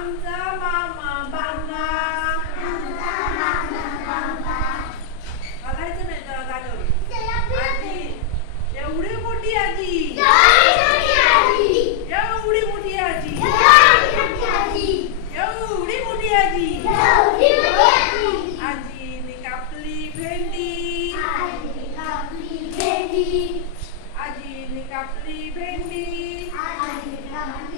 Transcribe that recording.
আজি নিকাপলি ভেন্ডি আজি নিকাপলি ভেন্ডি আজি নিকাপলি